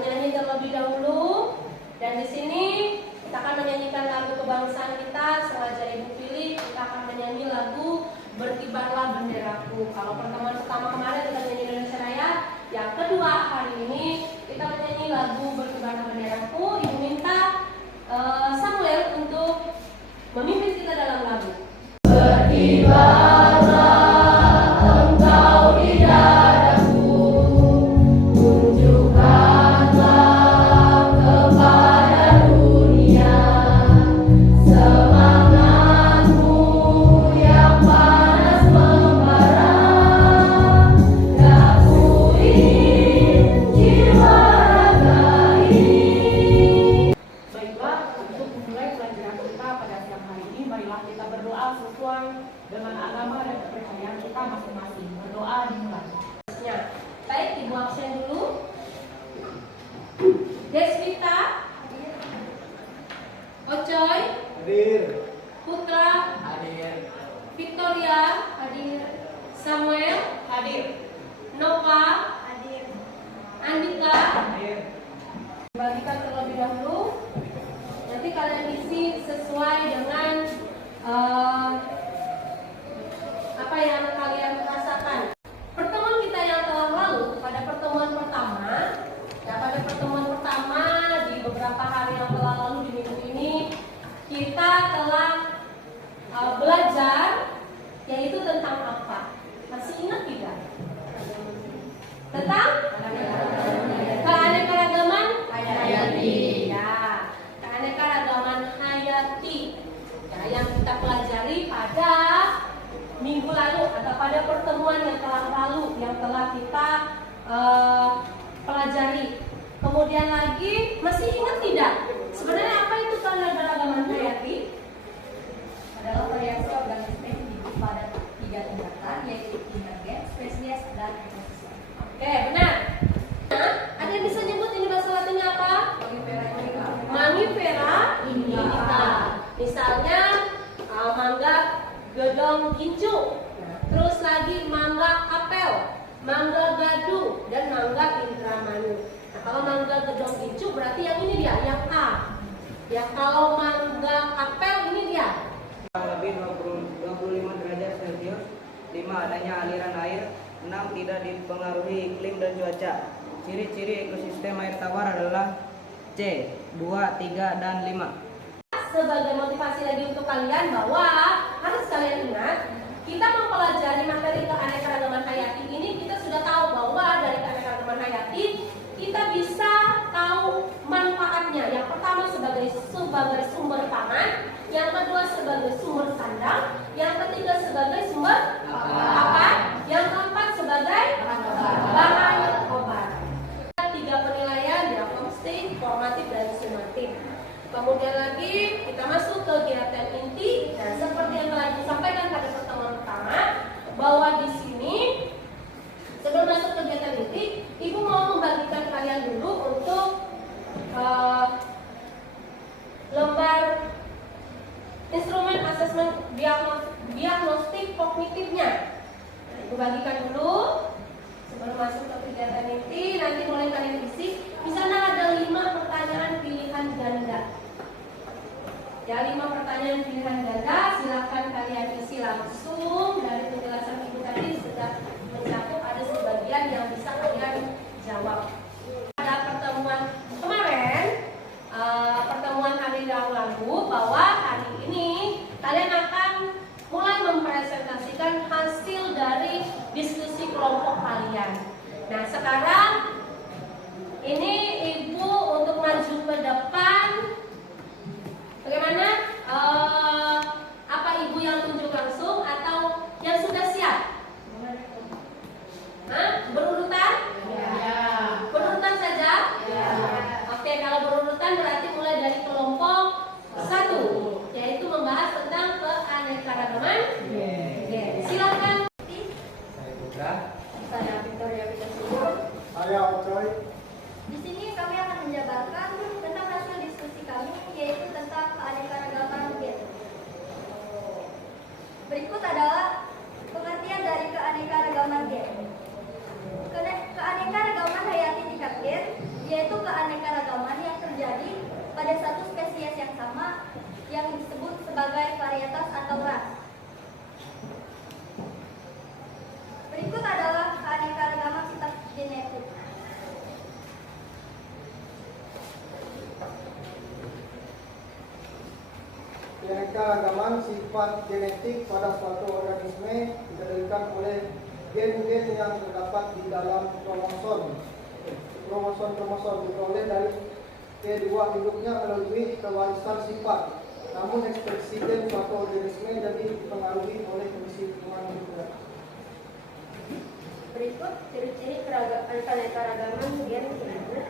bernyanyi terlebih dahulu. Dan di sini kita akan menyanyikan lagu kebangsaan kita. Sengaja Ibu pilih, kita akan menyanyi lagu Berkibarlah Benderaku. Kalau pertemuan pertama kemarin kita menyanyi Indonesia Raya, yang kedua hari ini kita menyanyi lagu Berkibarlah Benderaku. Ibu minta Samuel untuk memimpin kita dalam lagu. Berkibarlah engkau di dadaku, tunjukkanlah kepada dunia semangatmu yang panas membara, dakui jiwa raga ini. Baiklah, untuk memulai pelajaran kita pada siang hari ini, marilah kita berdoa sesuai dengan agama dan kepercayaan kita masing-masing. Berdoa dimulai. Baik, Ibu absen dulu. Deswita, Ocoy, Hadir. Putra, Hadir. Victoria, hadir. Samuel, Hadir. Nova, hadir. Andika, Hadir. bagikan terlebih dahulu. Nanti kalian isi sesuai dengan apa yang kalian rasakan. Pertemuan kita yang telah lalu, pada pertemuan pertama, di beberapa hari yang telah lalu di minggu ini, kita telah belajar yaitu tentang apa? Masih ingat tidak? Tentang keanekaragaman hayati. Ya, keanekaragaman hayati. Ya, yang kita pelajari pada minggu lalu atau pada pertemuan yang telah lalu, yang telah kita pelajari. Kemudian lagi, masih ingat tidak? Sebenarnya apa itu keanekaragaman hayati? Adalah variasi organisme yang hidup pada 3 tingkatan, yaitu emergen, spesies, dan ekosistem. Oke, benar. Nah, ada yang bisa nyebut ini bahasa Latinnya apa? Mangifera indica. Misalnya mangga gedong gincu. Terus lagi mangga apel, mangga gadu, dan mangga indramayu. Nah, kalau mangga gedong gincu berarti yang ini dia, yang A. Ya, kalau mangga apel ini dia. Lebih 25 derajat Celcius. 5. Adanya aliran air. 6. Tidak dipengaruhi iklim dan cuaca. Ciri-ciri ekosistem air tawar adalah C, 2, 3, dan 5. Sebagai motivasi lagi untuk kalian bahwa harus kalian ingat, kita mempelajari materi keanekaragaman hayati ini, kita sudah tahu bahwa dari keanekaragaman hayati kita bisa tahu manfaatnya. Yang pertama sebagai sumber pangan, yang kedua sebagai sumber sandang, yang ketiga sebagai sumber pakan, yang keempat sebagai bahan obat. 3 penilaian, diagnostik, formatif, dan sumatif. Kemudian lagi kita masuk ke kegiatan inti. Dan seperti yang telah disampaikan pada pertemuan pertama, bahwa di sini sebelum masuk ke kegiatan inti, Ibu mau membagikan kalian dulu untuk lembar instrumen asesmen diagnostik kognitifnya. Nah, Ibu bagikan dulu sebelum masuk ke kegiatan inti. Nanti mulai kalian isi. Di sana ada 5 pertanyaan pilihan ganda. Ya, 5 pertanyaan pilihan ganda. Silakan kalian isi langsung. Dari penjelasan Ibu tadi sudah mencakup ada sebagian yang bisa kalian jawab. Pada pertemuan kemarin, pertemuan hari yang lalu, bahwa hari ini kalian akan mulai mempresentasikan hasil dari diskusi kelompok kalian. Nah, sekarang ini Ibu untuk maju ke depan. Bagaimana? Apa Ibu yang tunjuk langsung atau yang sudah siap? Berurutan? Ya. Berurutan saja? Ya. Oke, kalau berurutan berarti mulai dari kelompok 1, yaitu membahas tentang keanekaragaman. Silakan. Saya Putra. Saya Victoria Wilasio. Saya Ocoy. Di sini yaitu keanekaragaman yang terjadi pada satu spesies yang sama yang disebut sebagai varietas atau ras. Berikut adalah keanekaragaman sifat genetik. Keanekaragaman sifat genetik pada suatu organisme dikendalikan oleh gen-gen yang terdapat di dalam kromosom. Kromosom diperoleh dari kedua induknya melalui pewarisan sifat. Namun ekspresi gen suatu organisme jadi dipengaruhi oleh kondisi lingkungan hidupnya. Berikut ciri-ciri keanekaragaman gen tersebut.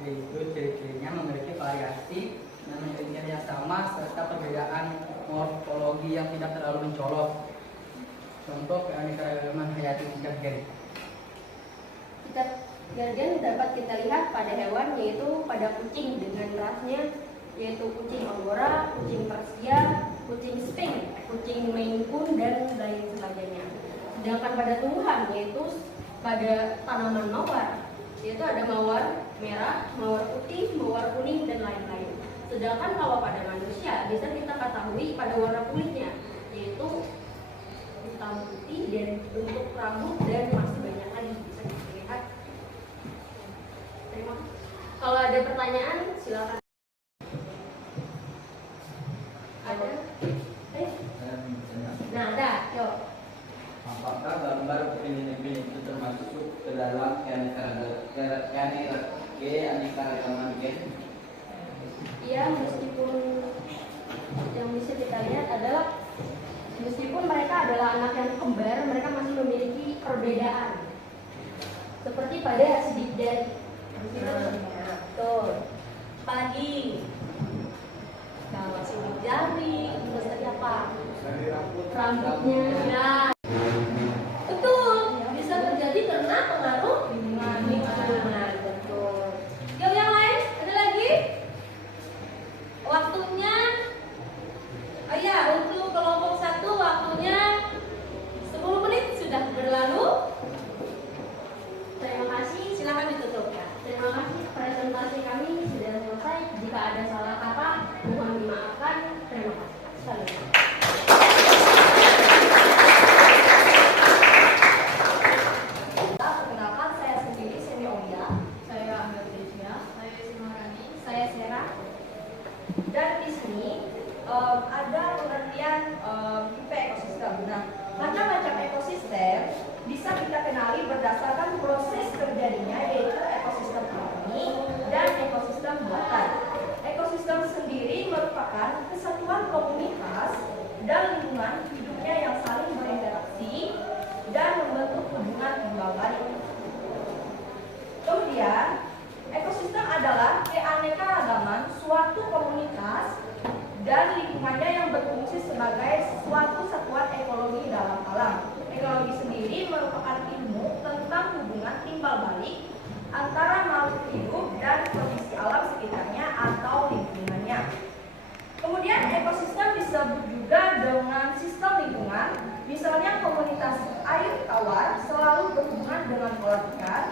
Yaitu ciri-cirinya memiliki variasi dan memiliki ciri yang sama serta perbedaan morfologi yang tidak terlalu mencolok. Contoh keanekaragaman hayati tingkat gen. Gen dapat kita lihat pada hewan, yaitu pada kucing dengan rasnya, yaitu kucing Angora, kucing Persia, kucing Sphinx, kucing Maine Coon, dan lain sebagainya. Sedangkan pada tumbuhan, yaitu pada tanaman mawar, yaitu ada mawar merah, mawar putih, mawar kuning, dan lain-lain. Sedangkan kalau pada manusia, bisa kita ketahui pada warna kulitnya, yaitu hitam putih dan bentuk rambut, dan masih banyak lagi bisa dilihat. Terima kasih. Kalau ada pertanyaan, silakan. Ada? Nah, ada. Yuk. Apakah gambar pin-pin itu termasuk ke dalam keanekaragaman gen? Iya, meskipun yang bisa kita lihat adalah meskipun mereka adalah anak yang kembar, mereka masih memiliki perbedaan. Seperti pada sidik jari. Betul. Apalagi kalau sidik jari, terus tadi apa? Rambutnya. Nah, betul. Bisa terjadi karena pengaruh lingkungan. Betul. Yuk yang lain, ada lagi? Waktunya, oh ya, untuk kelompok 1 waktunya 10 menit sudah berlalu. Terima kasih, silakan ditutup ya. Terima kasih, presentasi kami sudah selesai. Jika ada salah kata, mohon dimaafkan. Terima kasih. Salam. Perkenalkan, saya sendiri Semi Olia. Saya Amel Desya, saya Simarani. Saya Sera. Dan di sini ada pengertian tipe ekosistem. Nah, macam-macam ekosistem bisa kita kenali berdasarkan proses terjadinya, yaitu ekosistem alami dan ekosistem buatan. Ekosistem sendiri merupakan kesatuan komunitas dan lingkungan hidupnya yang saling berinteraksi dan membentuk hubungan timbal balik. Kemudian, ekosistem adalah keanekaragaman suatu komunitas dan lingkungannya yang berfungsi sebagai suatu satuan ekologi dalam alam. Ekologi sendiri merupakan ilmu tentang hubungan timbal balik antara makhluk hidup dan kondisi alam sekitarnya atau lingkungannya. Kemudian ekosistem disebut juga dengan sistem lingkungan. Misalnya komunitas air tawar selalu berhubungan dengan pola ikan,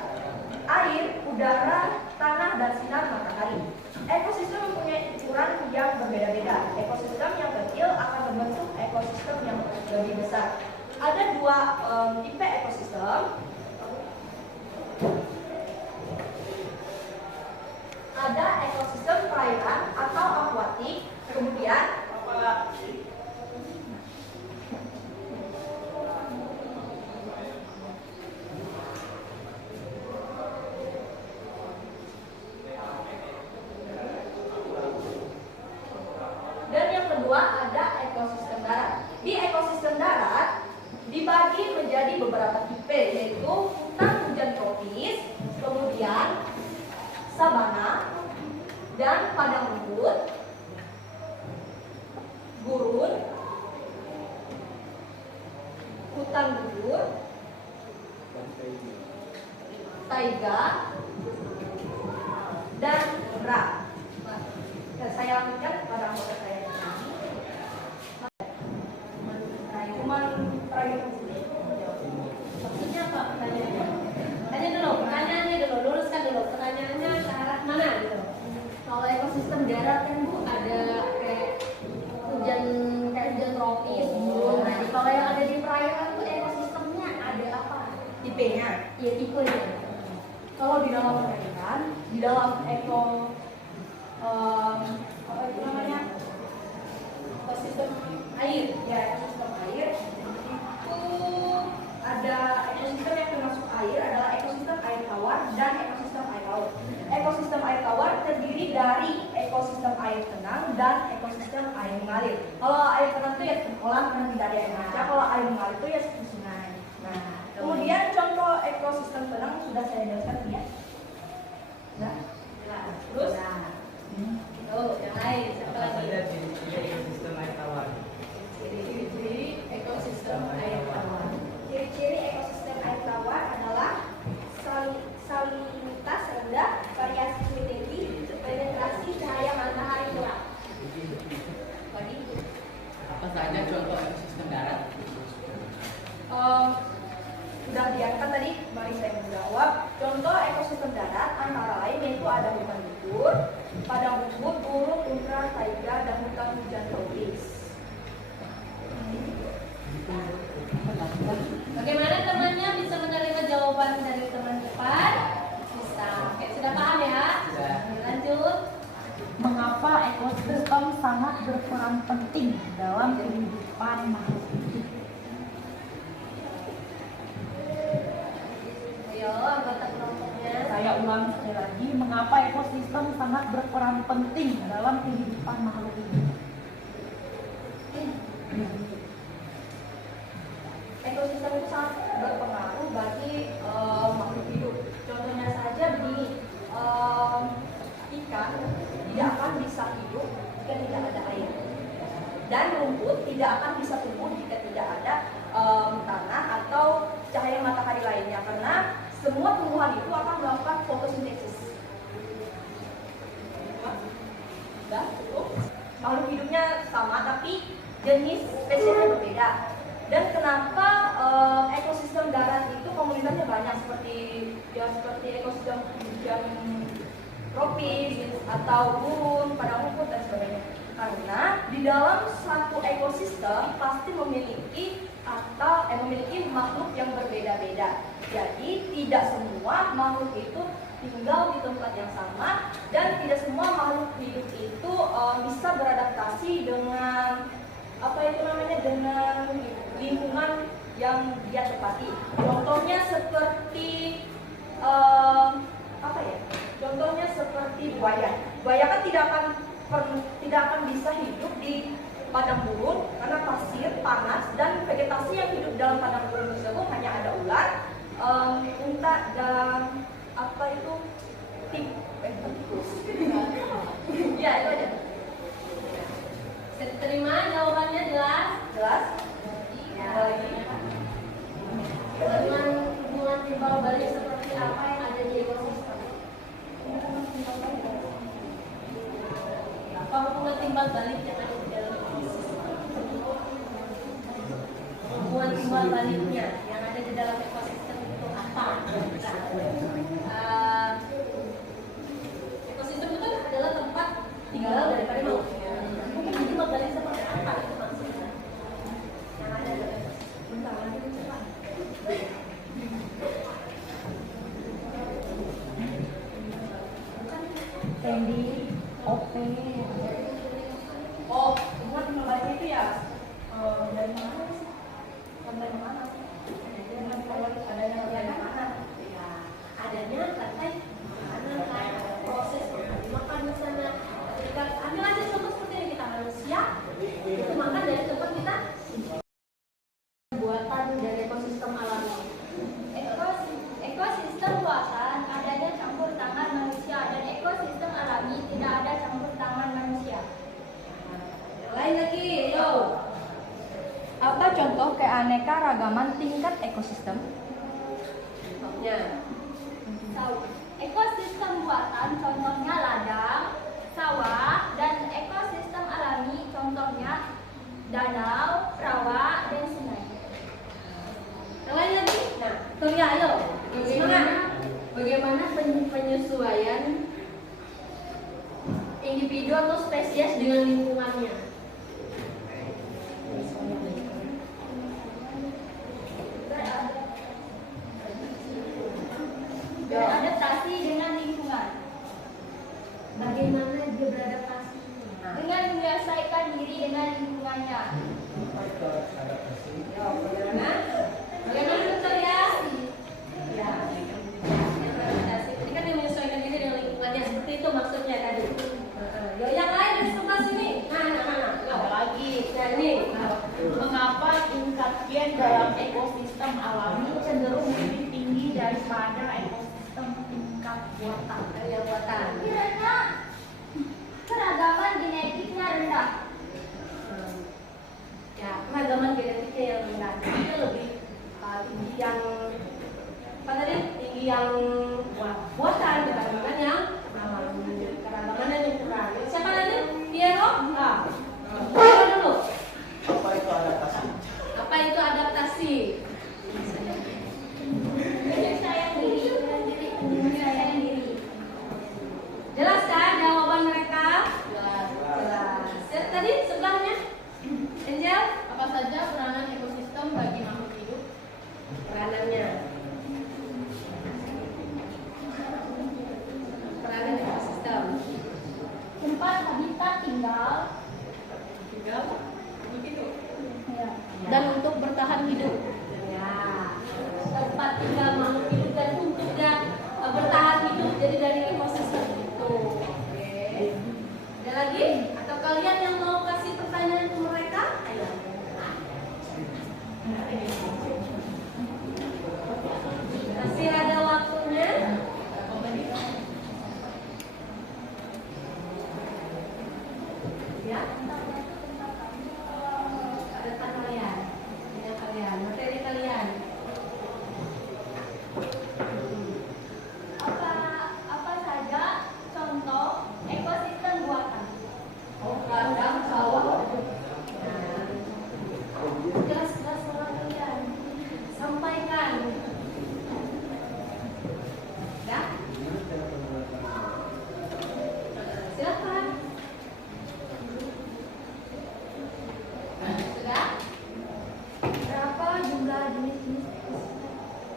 air, udara, tanah, dan sinar matahari. Ekosistem mempunyai ukuran yang berbeda-beda. Ekosistem yang kecil akan membentuk ekosistem yang lebih besar. Ada dua tipe ekosistem. Ada ekosistem perairan atau akuatik, kemudian dan yang kedua ada ekosistem darat. Di ekosistem darat dibagi menjadi beberapa tipe, yaitu hutan hujan tropis, kemudian sabana dan padang rumput, gurun, hutan gugur, taiga, dan berak. Saya lanjutkan pada anggota saya. Cuman perayaan sendiri. Maksudnya apa pertanyaannya? Pertanyaannya dulu, luruskan dulu pertanyaannya. ekosistem darat kan Bu, ada kayak hujan tropis, embun. Nah, kalau yang ada di perairan tuh ekosistemnya ada apa? Tipenya. Ya tipenya. Kalau di dalam perairan, di dalam apa itu namanya, Ekosistem air. ya ekosistem air, itu ada ekosistem yang termasuk air adalah ekosistem air tawar dan ekosistem air laut. Ekosistem air tawar terdiri dari ekosistem air tenang dan ekosistem air mengalir. Kalau air tenang itu ya seperti kolam karena tidak ada air mata. Kalau air mengalir itu ya seperti sungai. Nah, kemudian contoh ekosistem tenang sudah saya jelaskan ya. Nah, Terus? Nah, Tuh, yang lain. Siapa Apa saja lagi? ciri-ciri ekosistem air tawar? Ciri-ciri ekosistem air tawar. ciri-ciri ekosistem air tawar adalah salinitas rendah, variasi suhu tinggi, penetrasi cahaya matahari kurang. Lagi? Apa saja contoh ekosistem darat? Sudah diangkat tadi, mari saya menjawab. Contoh ekosistem darat antara lain yaitu ada hutan gugur, padang rumput, gurun, tundra, taiga, dan hutan hujan tropis. Bagaimana temannya bisa menerima jawaban dari teman depan? Bisa. Oke, sudah paham ya? Sudah. Lanjut. Mengapa ekosistem sangat berperan penting dalam kehidupan makhluk hidup? Ayo, anggota kelompoknya. Saya ulang sekali lagi, mengapa ekosistem sangat berperan penting dalam kehidupan makhluk hidup? Ekosistem itu sangat berpengaruh bagi makhluk hidup. Contohnya saja begini, ikan tidak akan bisa hidup jika tidak ada air, dan rumput tidak akan bisa tumbuh jika tidak ada tanah atau cahaya matahari lainnya, karena semua tumbuhan itu akan melakukan fotosintesis. Sudah cukup. Makhluk hidupnya sama tapi jenis spesiesnya berbeda. Dan kenapa ekosistem darat itu komunitasnya banyak seperti ekosistem hujan tropis atau gurun, padang rumput dan sebagainya. Karena di dalam satu ekosistem pasti memiliki makhluk yang berbeda-beda. Jadi tidak semua makhluk itu tinggal di tempat yang sama dan tidak semua makhluk hidup itu bisa beradaptasi dengan dengan lingkungan yang dia tempati. Contohnya seperti Contohnya seperti buaya. Buaya kan tidak akan bisa hidup di padang gurun karena pasir, panas, dan vegetasi yang hidup dalam padang gurun tersebut hanya ada ular, unta, dan tikus. Ya, itu aja. Bisa diterima jawabannya jelas? Jelas? Ya. Ada lagi? Dengan hubungan timbal balik seperti apa yang ada di ekosistem? Apa hubungan timbal balik yang ada di dalam ekosistem? Hubungan timbal baliknya yang ada di dalam ekosistem itu apa? Ekosistem itu adalah tempat tinggal daripada makhluk. Mungkin timbal balik seperti apa itu maksudnya? Yang ada di ekosistem. Candy, OP. Oh, hubungan timbal baliknya itu ya dari mana sih? Sampai mana? Hubungan timbal balik adanya dari mana? Ya, adanya lantai makanan kan, proses makan di sana. Ketika ambil aja contoh seperti ini, kita manusia itu makan dari tempat kita buatan dari ekosistem alami. ekosistem buatan adanya campur tangan manusia dan ekosistem alami tidak ada campur tangan manusia. Yang lain lagi, yo. Apa contoh keanekaragaman tingkat ekosistem? Contohnya, Ekosistem buatan contohnya ladang, sawah, dan ekosistem alami contohnya danau, rawa, dan sungai. yang lain lagi. Nah, Surya, ayo. Semangat. Bagaimana penyesuaian individu atau spesies dengan lingkungannya. Beradaptasi dengan lingkungan. Bagaimana dia beradaptasi? Dengan menyesuaikan diri dengan lingkungannya. Bagaimana dokter ya? Ya. Ini kan yang menyesuaikan diri dengan lingkungannya, seperti itu maksudnya tadi. Yang lain di sebelah sini. Ada lagi. Nah, ini. Mengapa tingkat gen dalam ekosistem alami cenderung lebih tinggi daripada ekosistem tingkat buatan? Yang buatan. Kiranya keragaman genetiknya rendah. Ya, keragaman genetiknya yang rendah. Itu lebih tinggi yang apa tadi? Tinggi yang buatan dibandingkan yang keragaman yang kurang. Siapa lagi? Piero? Piero dulu. Apa itu adaptasi? Apa itu adaptasi? Menyesuaikan diri. Jelas kan jawaban mereka? Jelas. Tadi sebelahnya, Angel, Apa saja peranan ekosistem bagi makhluk hidup? peranannya. Peranan ekosistem. Tempat habitat tinggal dan untuk bertahan hidup. Ya, tempat tinggal makhluk hidup dan untuk bertahan hidup jadi dari ekosistem itu. Oke. Ada lagi? Atau kalian yang mau kasih pertanyaan ke mereka? Ayo. Masih ada waktunya. Ya. Ada kalian. Ini kalian. Materi kalian. Apa saja contoh ekosistem buatan? Ladang, sawah. Jelas-jelas sama kalian. Sampaikan. Ya? Silakan. Sudah? Berapa jumlah jenis-jenis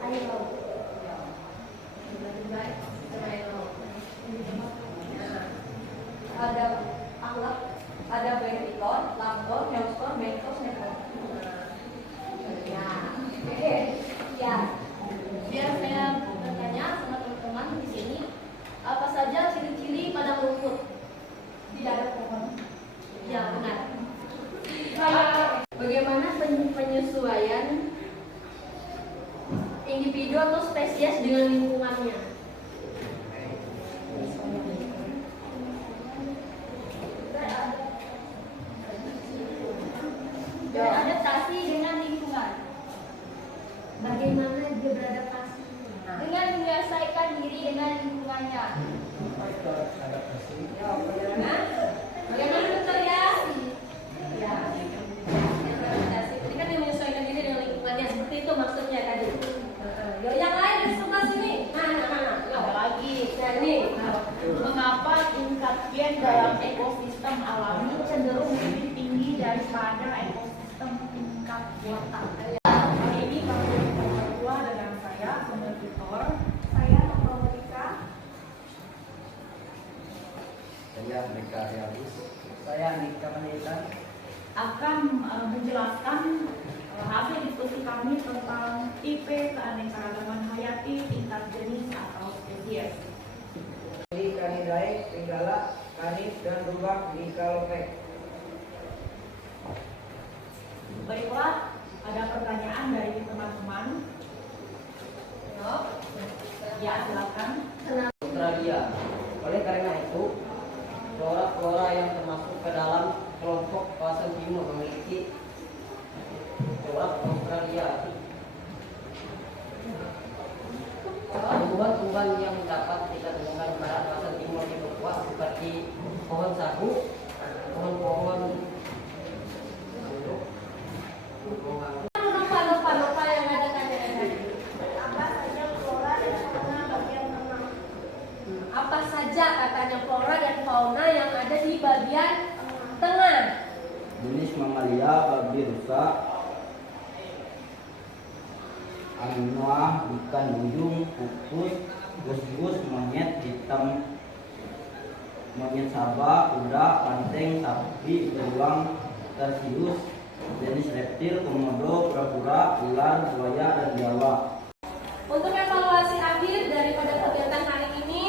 air laut? Jumlah ekosistem air laut. Ada anggap ada vertikon, langkon, neoskon, menkos, nekon. Ya, oke. Ya. Biar saya bertanya sama teman-teman di sini, apa saja ciri-ciri padang rumput? Tidak ada pohon. Ya, benar. Bagaimana penyesuaian individu atau spesies dengan lingkungannya? Beradaptasi dengan lingkungan. Bagaimana dia beradaptasi? Dengan menyesuaikan diri dengan lingkungannya. Nah, bagaimana dokter ya? Ya. Beradaptasi. Ini kan yang menyesuaikan diri dengan lingkungannya, seperti itu maksudnya tadi. Yang lain di sebelah sini. Ada lagi. Nah, ini. Mengapa tingkat gen dalam ekosistem alami cenderung lebih tinggi daripada ekosistem tingkat buatan? Hari ini kami berdua dengan saya, Kompetitor. Saya Dr. Monika. Saya Meka Realis. Saya Andika Pandita. Akan menjelaskan hasil diskusi kami tentang tipe keanekaragaman hayati tingkat jenis atau spesies. Di Canidae, Pinggala, Canis, dan Rubak di Kalopek. Baiklah, ada pertanyaan dari teman-teman. Ya, silakan. Australia. Oleh karena itu, flora-flora yang termasuk ke dalam kelompok kawasan timur memiliki corak Australia. Tumbuhan-tumbuhan yang dapat kita temukan pada kawasan timur di Papua seperti pohon sagu, pohon-pohon Lupa yang ada tanya tadi. Apa saja flora dan fauna bagian tengah? Apa saja katanya flora dan fauna yang ada anoa, ikan duyung, pupus, gus-gus, monyet hitam, monyet sabak, kuda, banteng, sapi, beruang, tarsius, jenis reptil, komodo, kura-kura, ular, buaya, dan biawak. Untuk evaluasi akhir daripada kegiatan hari ini,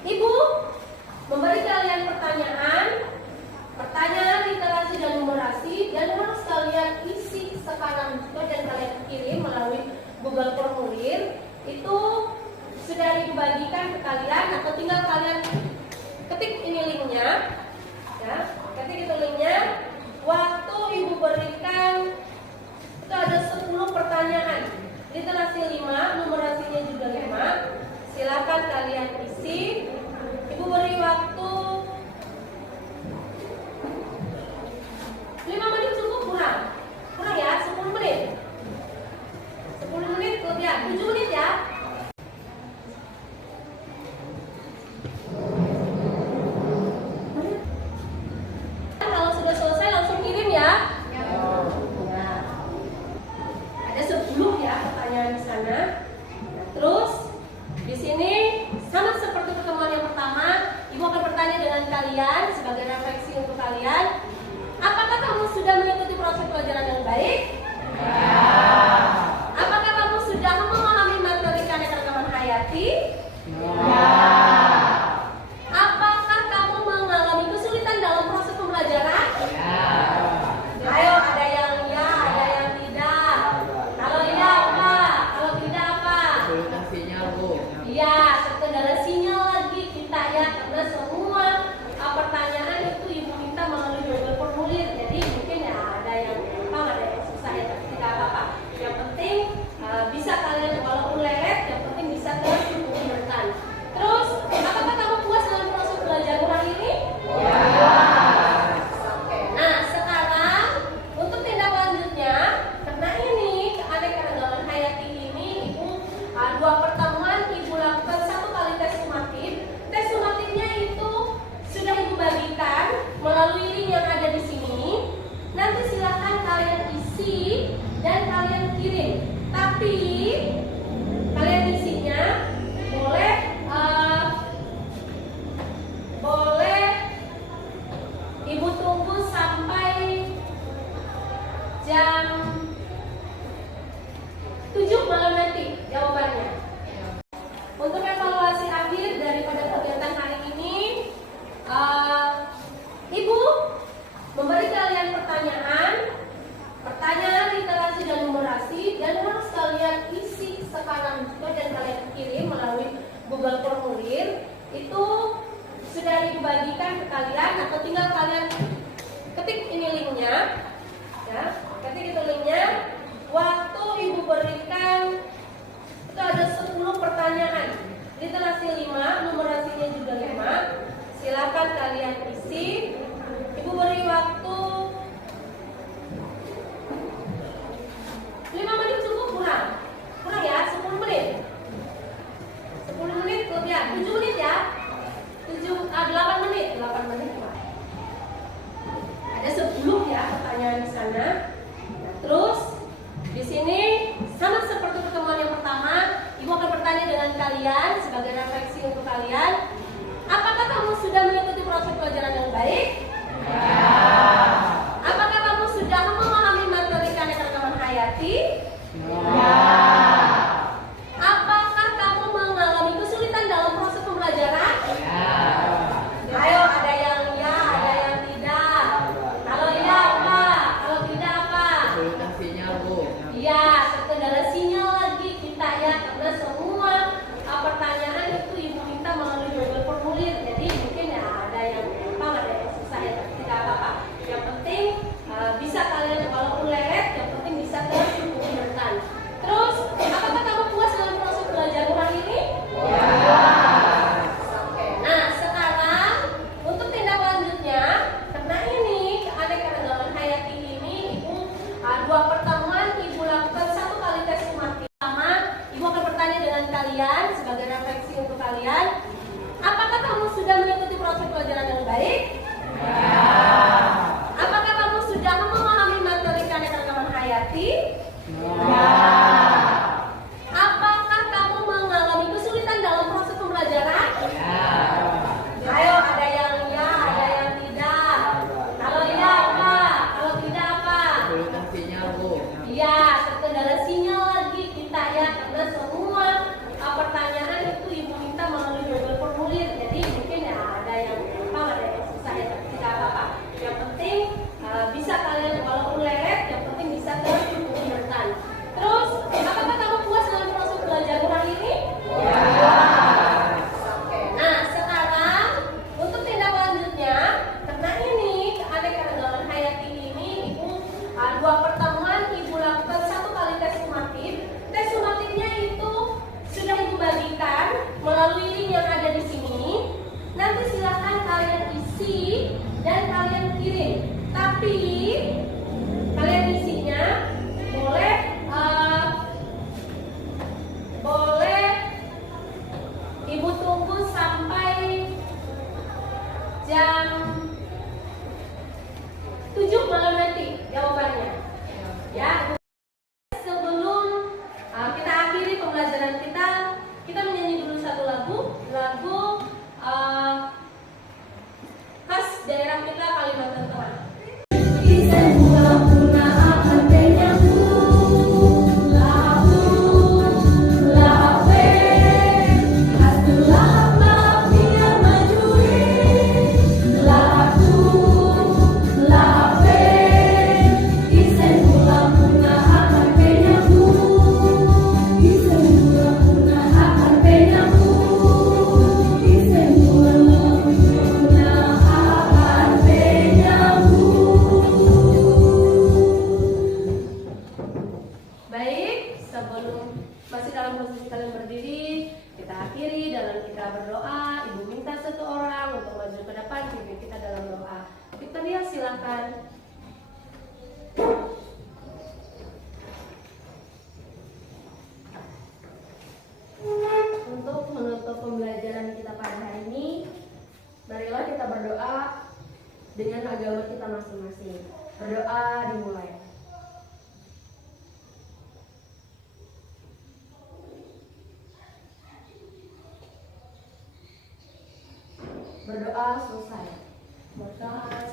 Ibu memberi kalian pertanyaan literasi dan numerasi, dan harus kalian isi sekarang juga dan kalian kirim melalui Google Formulir. Itu sudah dibagikan ke kalian, atau tinggal kalian ketik ini linknya, ya, ketik itu linknya. Waktu Ibu berikan itu ada 10 pertanyaan, literasi 5, numerasinya juga 5. Silakan kalian isi. Ibu beri waktu 5 menit cukup, kurang ya, 10 menit 10 menit ya, 7 menit ya. Kalau sudah selesai langsung kirim ya. Nah, ada 10 ya pertanyaan di sana. Nah, terus di sini sama seperti pertemuan yang pertama, Ibu akan bertanya dengan kalian sebagai refleksi untuk kalian. Apakah kamu sudah mengikuti proses pelajaran yang baik? Ya. Apakah kamu sudah memahami materi keanekaragaman hayati? Ya. Apakah kamu mengalami kesulitan dalam proses pembelajaran? Ya. Ayo, ada yang ya, ada yang tidak. Kalau ya apa? Kalau tidak apa? Kesulitan sinyal, Bu. Iya, kendala sinyal lagi kita ya, karena semua pertanyaan itu Ibu minta melalui Google Formulir. Jadi mungkin ya ada yang gampang, ada yang susah ya, tapi tidak apa-apa. Yang penting bisa kalian, walaupun leret, yang penting bisa terus mengumpulkan. Terus, apakah kamu puas dengan proses belajar hari ini? Ya. Oke. Nah, sekarang untuk tindak lanjutnya, karena ini keanekaragaman hayati ini, Ibu 2 pertemuan Ibu lakukan 1 kali tes sumatif. Tes sumatifnya itu sudah Ibu bagikan melalui link yang ada di sini. Nanti silahkan kalian isi dan kalian kirim. Tapi kalian isinya boleh Ibu tunggu sampai jam 7 malam nanti jawabannya. Untuk evaluasi akhir daripada kegiatan hari ini, Ibu memberi kalian pertanyaan literasi dan numerasi, dan harus kalian isi sekarang juga dan kalian kirim melalui Google Formulir. Itu sudah dibagikan ke kalian, atau tinggal kalian ketik ini linknya, ya, ketik itu linknya. Waktu Ibu berikan itu ada 10 pertanyaan, literasi 5, numerasinya juga 5. Silakan kalian isi. Ibu beri waktu 5 menit cukup, kurang ya, 10 menit 10 menit lebih ya, 7 menit ya, 8 menit ada 10 ya pertanyaan di sana. Nah, terus di sini sama seperti pertemuan yang pertama, Ibu akan bertanya dengan kalian sebagai refleksi untuk kalian. Apakah kamu sudah mengikuti proses pelajaran yang baik? Ya. Apakah kamu sudah memahami materi keanekaragaman hayati? Ya. Apakah kamu mengalami kesulitan dalam proses pembelajaran? Ya. Ayo, ada yang ya, ada yang tidak. Kalau ya apa? Kalau tidak apa? Kesulitan sinyal, Bu. Iya, kendala sinyal lagi kita ya, karena semua pertanyaan itu Ibu minta melalui Google Formulir. Jadi mungkin ya ada yang gampang, ada yang susah ya, tapi tidak apa-apa. Yang penting bisa kalian, walaupun leret, yang penting bisa terus mengumpulkan. Terus, apakah kamu puas dengan proses belajar hari ini? Ya. Oke. Nah, sekarang untuk tindak lanjutnya, karena ini keanekaragaman hayati ini, Ibu 2 pertemuan Ibu lakukan 1 kali tes sumatif. Pertama, Ibu akan bertanya dengan kalian sebagai refleksi untuk kalian. Apakah kamu sudah mengikuti proses pelajaran yang baik? Ya. Apakah kamu sudah memahami materi keanekaragaman hayati? Apakah kamu mengalami kesulitan dalam proses pembelajaran? Ayo, ada yang iya, ada yang tidak. Kalau iya apa? Kalau tidak apa? Kesulitan sinyal, Bu. Iya, terkendala sinyal lagi kita ya, karena semua pertanyaan itu ibu minta melalui Google Formulir. Jadi mungkin ya ada yang gampang, ada yang susah ya, tapi tidak apa-apa. Yang penting bisa kalian walaupun leret, yang penting bisa terus. Terus, apakah kamu puas dengan proses belajar hari ini? Oke. Nah, sekarang untuk tindak lanjutnya, karena ini keanekaragaman hayati ini, ibu dua pertemuan ibu lakukan 1 kali tes sumatif. Tes sumatifnya itu sudah ibu bagikan melalui link yang ada di sini. Nanti silakan kalian isi dan kalian kirim. Tapi kalian isinya boleh ibu tunggu sampai jam 7 malam nanti jawabannya. Ya, sebelum kita akhiri pembelajaran kita menyanyi dulu satu lagu khas daerah kita Kalimantan Tengah. Baik, sebelum masih dalam posisi kalian berdiri, kita akhiri dalam kita berdoa. Ibu minta satu orang untuk maju ke depan, pimpin kita dalam doa. Victoria, silakan. Untuk menutup pembelajaran kita pada hari ini, marilah kita berdoa dengan agama kita masing-masing. Berdoa dimulai. Berdoa selesai. Berdoa